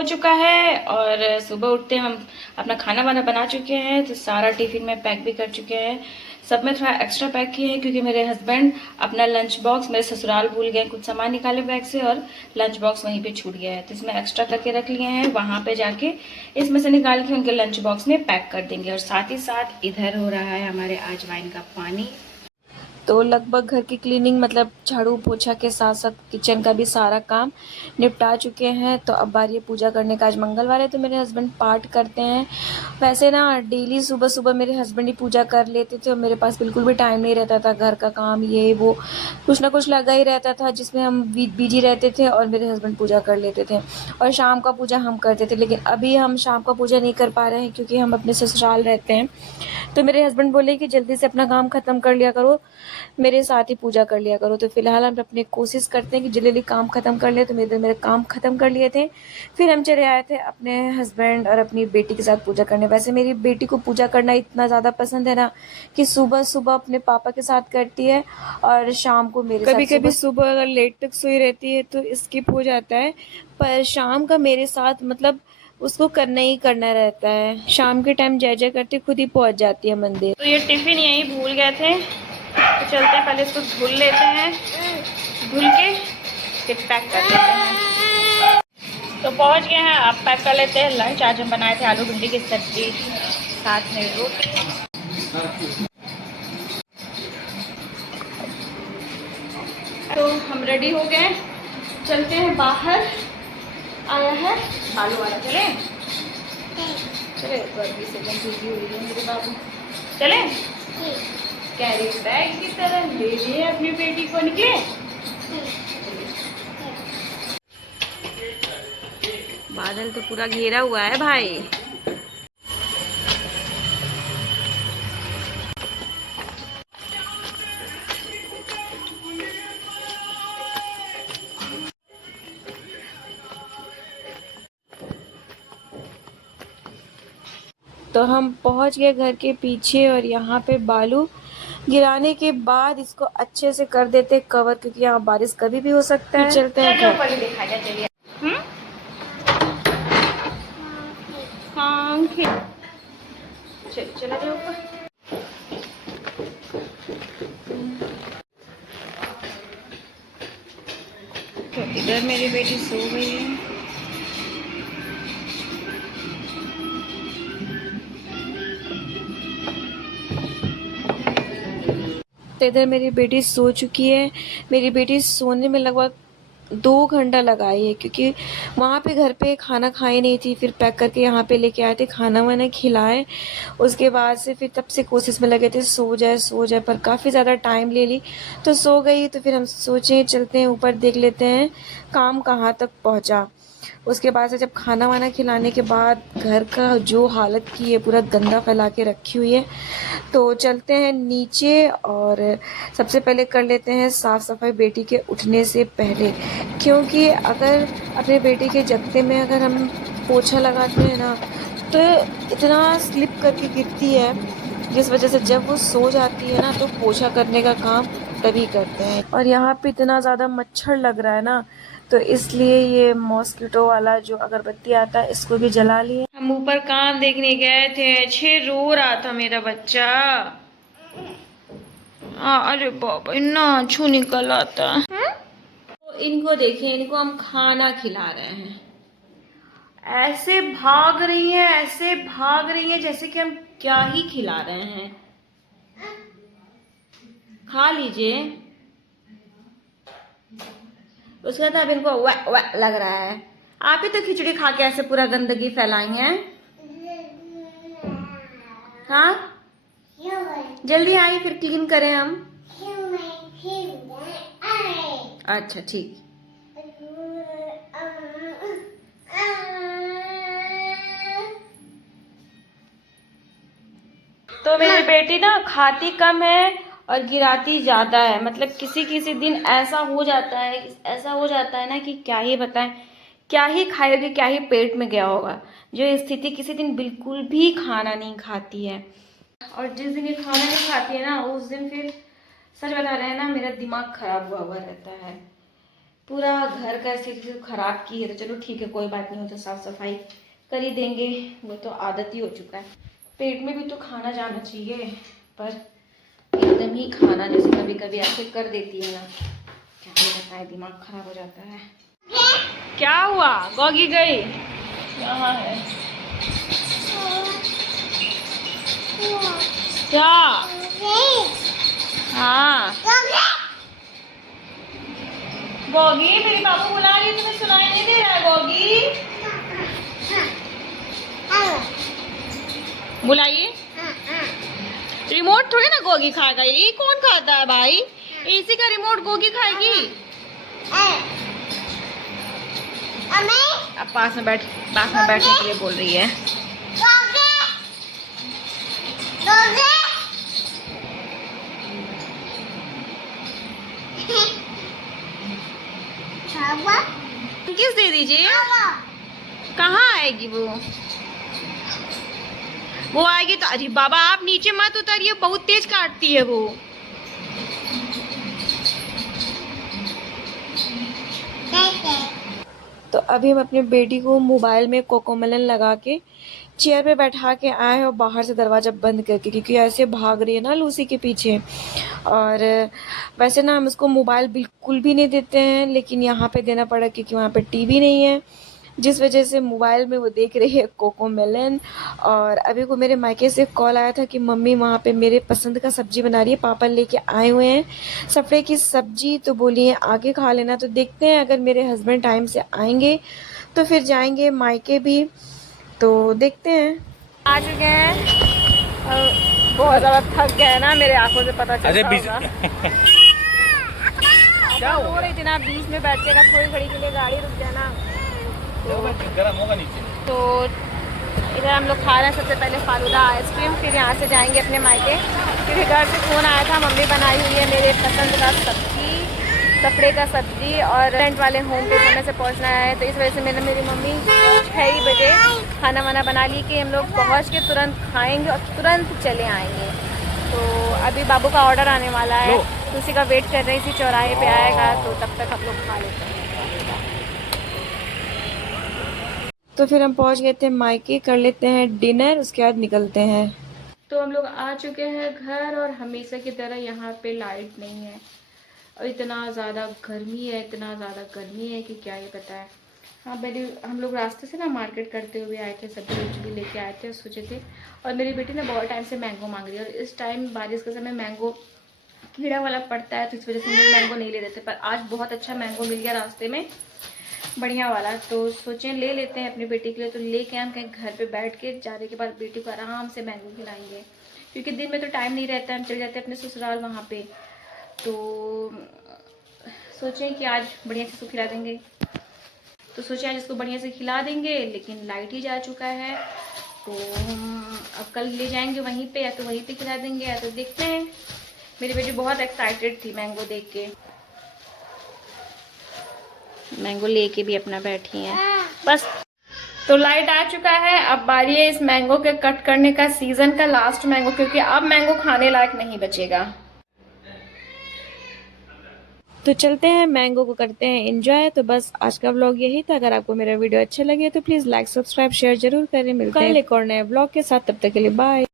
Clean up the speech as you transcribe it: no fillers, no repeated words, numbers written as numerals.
हो चुका है और सुबह उठते हम अपना खाना वाना बना चुके हैं, तो सारा टिफिन में पैक भी कर चुके हैं। सब में थोड़ा एक्स्ट्रा पैक किए हैं क्योंकि मेरे हस्बैंड अपना लंच बॉक्स मेरे ससुराल भूल गए, कुछ सामान निकाले बैग से और लंच बॉक्स वहीं पे छूट गया है, तो इसमें एक्स्ट्रा करके रख लिए हैं। वहां पे जाके इसमें से निकाल के उनके लंच बॉक्स में पैक कर देंगे। और साथ ही साथ इधर हो रहा है हमारे अजवाइन का पानी। तो लगभग घर की क्लीनिंग मतलब झाड़ू पोछा के साथ साथ किचन का भी सारा काम निपटा चुके हैं। तो अब बारी है पूजा करने का। आज मंगलवार है तो मेरे हस्बैंड पाठ करते हैं। वैसे ना डेली सुबह सुबह मेरे हस्बैंड ही पूजा कर लेते थे और मेरे पास बिल्कुल भी टाइम नहीं रहता था। घर का काम ये वो कुछ ना कुछ लगा ही रहता था जिसमें हम बिजी रहते थे और मेरे हस्बैंड पूजा कर लेते थे और शाम का पूजा हम करते थे। लेकिन अभी हम शाम का पूजा नहीं कर पा रहे हैं क्योंकि हम अपने ससुराल रहते हैं। तो मेरे हस्बैंड बोले कि जल्दी से अपना काम खत्म कर लिया करो, मेरे साथ ही पूजा कर लिया करो। तो फिलहाल हम अपनी कोशिश करते हैं कि जल्दी काम खत्म कर ले। तो मेरे काम खत्म कर लिए थे, फिर हम चले आए थे अपने हस्बैंड और अपनी बेटी के साथ पूजा करने। वैसे मेरी बेटी को पूजा करना इतना ज़्यादा पसंद है ना कि सुबह सुबह अपने पापा के साथ करती है और शाम को मेरे साथ। कभी कभी सुबह अगर लेट तक सोई रहती है तो स्किप हो जाता है, पर शाम का मेरे साथ मतलब उसको करना ही करना रहता है। शाम के टाइम जय जय करते खुद ही पहुंच जाती है मंदिर। तो ये टिफिन यहीं भूल गए थे, तो चलते हैं पहले इसको धुल लेते हैं, धुल के फिर पैक कर लेते हैं। तो पहुंच गए हैं, अब पैक कर लेते हैं लंच। आज हम बनाए थे आलू भिंडी की सब्जी, साथ में रोटी। तो हम रेडी हो गए, चलते हैं बाहर। आया है बालू वाला, चले चले मेरे बाबू, चले कैरी बैग की तरह ले लिए अपनी बेटी को निकले। बादल तो पूरा घेरा हुआ है भाई। तो हम पहुंच गए घर के पीछे और यहाँ पे बालू गिराने के बाद इसको अच्छे से कर देते कवर, क्योंकि यहाँ बारिश कभी भी हो सकता है। चलते हैं घर। हाँ चला जाओ ऊपर। तो इधर मेरी बेटी सो गई है। तो इधर मेरी बेटी सो चुकी है। मेरी बेटी सोने में लगभग 2 घंटा लगाई है क्योंकि वहाँ पे घर पे खाना खाई नहीं थी। फिर पैक करके यहाँ पे लेके आए थे, खाना वाना खिलाए। उसके बाद से फिर तब से कोशिश में लगे थे सो जाए, पर काफ़ी ज़्यादा टाइम ले ली तो सो गई। तो फिर हम सोचे चलते हैं ऊपर देख लेते हैं काम कहाँ तक पहुँचा। उसके बाद से जब खाना वाना खिलाने के बाद घर का जो हालत की है, पूरा गंदा फैला के रखी हुई है। तो चलते हैं नीचे और सबसे पहले कर लेते हैं साफ़ सफाई बेटी के उठने से पहले, क्योंकि अगर अपने बेटी के जगते में अगर हम पोछा लगाते हैं ना तो इतना स्लिप करके गिरती है, जिस वजह से जब वो सो जाती है ना तो पोछा करने का काम तभी करते हैं। और यहाँ पे इतना ज़्यादा मच्छर लग रहा है ना, तो इसलिए ये मॉस्किटो वाला जो अगरबत्ती आता है इसको भी जला लिए। हम ऊपर काम देखने गए थे, अच्छे रो रहा था मेरा बच्चा। अरे बाबा इतना अच्छू निकल आता। तो इनको देखिए, इनको हम खाना खिला रहे हैं, ऐसे भाग रही है, ऐसे भाग रही है जैसे कि हम क्या ही खिला रहे हैं। खा लीजिए। उसके बाद अब इनको वै वै लग रहा है। आप ही तो खिचड़ी खा के ऐसे पूरा गंदगी फैलाई हैं। हाँ जल्दी आई फिर क्लीन करें हम। अच्छा ठीक। तो मेरी बेटी ना खाती कम है और गिराती ज्यादा है। मतलब किसी किसी दिन ऐसा हो जाता है ना कि क्या ही बताएं, क्या ही खाएगी, क्या ही पेट में गया होगा। जो स्थिति किसी दिन बिल्कुल भी खाना नहीं खाती है, और जिस दिन ये खाना नहीं खाती है ना उस दिन फिर सच बता रहे हैं ना मेरा दिमाग खराब हुआ रहता है। पूरा घर का स्थिति तो खराब की है, तो चलो ठीक है कोई बात नहीं, हो तो साफ सफाई कर ही देंगे, वो तो आदत ही हो चुका है। पेट में भी तो खाना जाना चाहिए, पर एकदम ही खाना जैसे कभी कभी ऐसे कर देती है ना, क्या ही बताएं, दिमाग खराब हो जाता है। क्या हुआ? गोगी गई? यहाँ है क्या? हाँ गोगी, मेरी बाबू बुला रही है, तुम्हें सुनाई नहीं दे रहा है गोगी? बुलाइए। रिमोट थोड़ी ना गोगी खाएगा, ये कौन खाता है भाई? एसी का रिमोट गोगी खाएगी? अब पास में बैठने के लिए बोल रही है। किस दे दीजिए। कहाँ आएगी वो आएगी तो, अरे बाबा आप नीचे मत उतरिए, बहुत तेज काटती है वो। तो अभी हम अपने बेटी को मोबाइल में कोकोमेलन लगा के चेयर पे बैठा के आए हैं और बाहर से दरवाज़ा बंद करके, क्योंकि ऐसे भाग रही है ना लूसी के पीछे। और वैसे ना हम उसको मोबाइल बिल्कुल भी नहीं देते हैं, लेकिन यहाँ पे देना पड़ा क्योंकि वहाँ पे टीवी नहीं है, जिस वजह से मोबाइल में वो देख रही है कोकोमेलन। और अभी को मेरे मायके से कॉल आया था कि मम्मी वहाँ पे मेरे पसंद का सब्जी बना रही है, पापा लेके आए हुए हैं सफरे की सब्जी, तो बोली है आगे खा लेना। तो देखते हैं अगर मेरे हस्बैंड टाइम से आएंगे तो फिर जाएंगे मायके भी, तो देखते हैं। आ चुके हैं और बहुत ज़्यादा थक गए ना, मेरे आंखों से पता चलता होगा। क्या हो रही थी ना, बीच में बैठेगा, थोड़ी घड़ी के लिए गाड़ी रुक जाना गरम होगा नीचे। तो इधर हम लोग खा रहे हैं सबसे पहले फालूदा आइसक्रीम, फिर यहाँ से जाएंगे अपने मायके, क्योंकि घर से फ़ोन आया था, मम्मी बनाई हुई है मेरे पसंद का सब्जी, सफरे का सब्जी, और रेंट वाले होम पे समय से पहुँचना है, तो इस वजह से मेरी मम्मी 6 बजे खाना वाना बना ली कि हम लोग पहुँच के तुरंत खाएँगे और तुरंत चले आएँगे। तो अभी बाबू का ऑर्डर आने वाला है, तो उसी का वेट कर रही थी, चौराहे पे आएगा तो तब तक हम लोग खा लेते हैं। तो फिर हम पहुंच गए थे मायके, कर लेते हैं डिनर, उसके बाद निकलते हैं। तो हम लोग आ चुके हैं घर, और हमेशा की तरह यहाँ पे लाइट नहीं है और इतना ज़्यादा गर्मी है, इतना ज़्यादा गर्मी है कि क्या ये पता है। हाँ पहले हम लोग रास्ते से ना मार्केट करते हुए आए थे, सब्जी भी लेके आए थे और सोचे थे, और मेरी बेटी ना बहुत टाइम से मैंगो मांग रही है, और इस टाइम बारिश के समय मैंगो कीड़ा वाला पड़ता है, तो इस वजह से हम लोग मैंगो नहीं ले रहे थे। पर आज बहुत अच्छा मैंगो मिल गया रास्ते में, बढ़िया वाला, तो सोचें ले लेते हैं अपनी बेटी के लिए। तो लेके हम कहीं घर पे बैठ के जाने के बाद बेटी को आराम से मैंगो खिलाएंगे, क्योंकि दिन में तो टाइम नहीं रहता है, हम चले जाते हैं अपने ससुराल वहाँ पे। तो सोचें कि आज बढ़िया से उसको खिला देंगे, तो सोचें आज इसको बढ़िया से खिला देंगे, लेकिन लाइट ही जा चुका है, तो हम अब कल ले जाएंगे वहीं पे, या तो वहीं पे खिला देंगे, या तो देखते हैं। मेरी बेटी बहुत एक्साइटेड थी मैंगो देख के, मैंगो लेके भी अपना बैठी है बस। तो लाइट आ चुका है, अब बारी है इस मैंगो के कट करने का, सीजन का लास्ट मैंगो, क्योंकि अब मैंगो खाने लायक नहीं बचेगा। तो चलते हैं मैंगो को करते हैं एंजॉय। तो बस आज का व्लॉग यही था। अगर आपको मेरा वीडियो अच्छा लगे तो प्लीज लाइक सब्सक्राइब शेयर जरूर करें। मिलते हैं एक और नए व्लॉग के साथ, तब तक के लिए बाय।